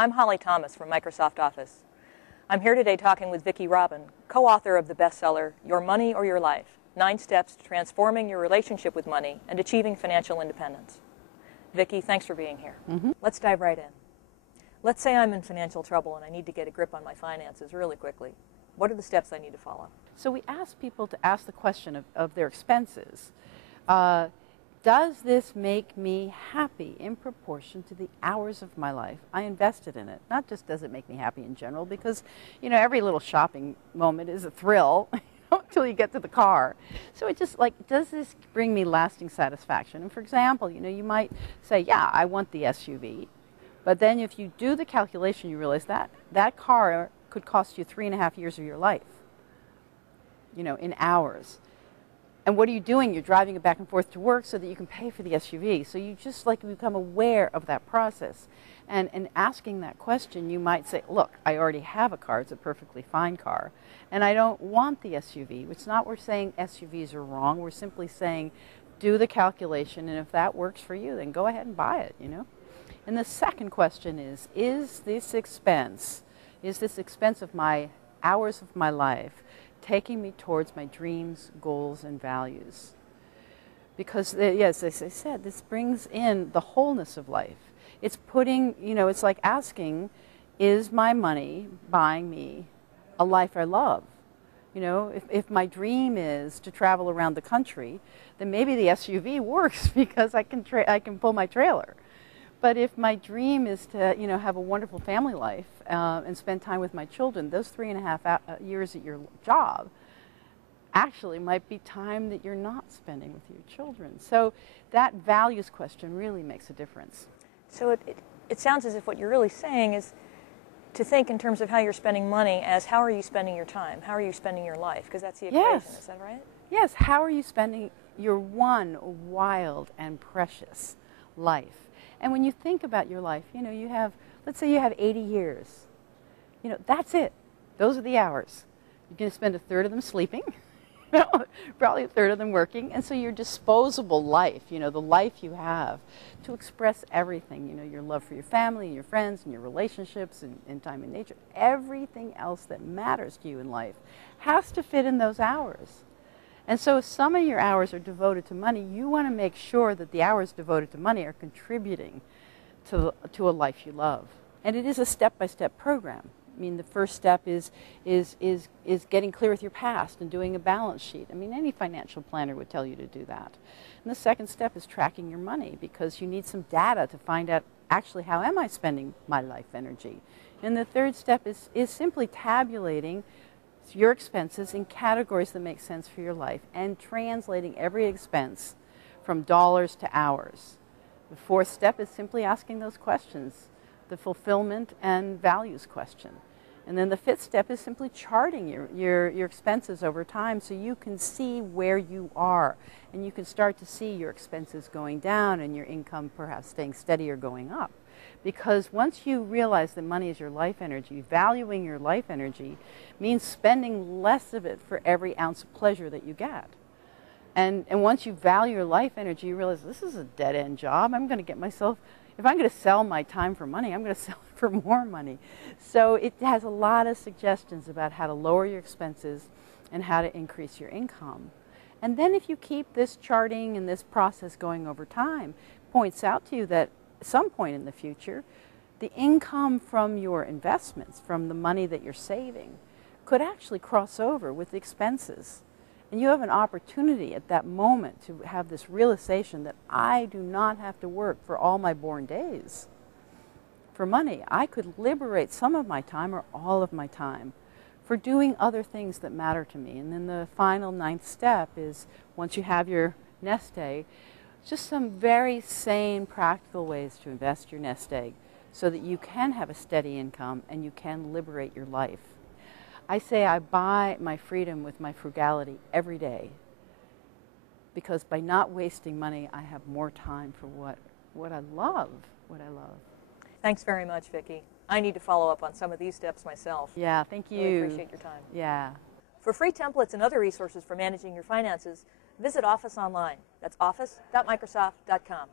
I'm Holly Thomas from Microsoft Office. I'm here today talking with Vicki Robin, co-author of the bestseller, Your Money or Your Life, 9 Steps to Transforming Your Relationship with Money and Achieving Financial Independence. Vicki, thanks for being here. Let's dive right in. Let's say I'm in financial trouble and I need to get a grip on my finances really quickly. What are the steps I need to follow? So we ask people to ask the question of their expenses. Does this make me happy in proportion to the hours of my life I invested in it? Not just does it make me happy in general, because, you know, every little shopping moment is a thrill until you get to the car. So it just like, does this bring me lasting satisfaction? And for example, you know, you might say, yeah, I want the SUV. But then if you do the calculation, you realize that that car could cost you 3.5 years of your life, you know, in hours. And what are you doing? You're driving it back and forth to work so that you can pay for the SUV. So you just like become aware of that process. And asking that question, you might say, look, I already have a car. It's a perfectly fine car. And I don't want the SUV. It's not we're saying SUVs are wrong. We're simply saying do the calculation. And if that works for you, then go ahead and buy it, you know. And the second question is this expense of my hours of my life taking me towards my dreams, goals, and values? Because, yes, as I said, this brings in the wholeness of life. It's putting, you know, it's like asking, is my money buying me a life I love? You know, if my dream is to travel around the country, then maybe the SUV works because I can pull my trailer. But if my dream is to, you know, have a wonderful family life and spend time with my children, those 3.5 years at your job actually might be time that you're not spending with your children. So that values question really makes a difference. So it sounds as if what you're really saying is to think in terms of how you're spending money as how are you spending your time? How are you spending your life? Because that's the equation, Yes. Is that right? Yes, how are you spending your one wild and precious life? And when you think about your life, you know, you have, let's say you have 80 years. You know, that's it. Those are the hours. You're going to spend 1/3 of them sleeping, you know, probably 1/3 of them working. And so your disposable life, you know, the life you have to express everything, you know, your love for your family and your friends and your relationships and time in nature, everything else that matters to you in life has to fit in those hours. And so if some of your hours are devoted to money, you want to make sure that the hours devoted to money are contributing to a life you love. And it is a step-by-step program. I mean, the first step is getting clear with your past and doing a balance sheet. I mean, any financial planner would tell you to do that. And the second step is tracking your money, because you need some data to find out actually how am I spending my life energy. And the third step is simply tabulating your expenses in categories that make sense for your life and translating every expense from dollars to hours. The fourth step is simply asking those questions, the fulfillment and values question. And then the fifth step is simply charting your expenses over time so you can see where you are and you can start to see your expenses going down and your income perhaps staying steady or going up. Because once you realize that money is your life energy, valuing your life energy means spending less of it for every ounce of pleasure that you get. And once you value your life energy, you realize this is a dead-end job. I'm going to get myself, if I'm going to sell my time for money, I'm going to sell it for more money. So it has a lot of suggestions about how to lower your expenses and how to increase your income. And then if you keep this charting and this process going over time, it points out to you that at some point in the future, the income from your investments, from the money that you're saving, could actually cross over with the expenses. And you have an opportunity at that moment to have this realization that I do not have to work for all my born days for money. I could liberate some of my time or all of my time for doing other things that matter to me. And then the final 9th step is, once you have your nest egg, just some very sane, practical ways to invest your nest egg so that you can have a steady income and you can liberate your life. I say I buy my freedom with my frugality every day, because by not wasting money, I have more time for what I love, Thanks very much, Vicki. I need to follow up on some of these steps myself. Yeah, thank you. Really appreciate your time. Yeah. For free templates and other resources for managing your finances, visit Office online. That's office.microsoft.com.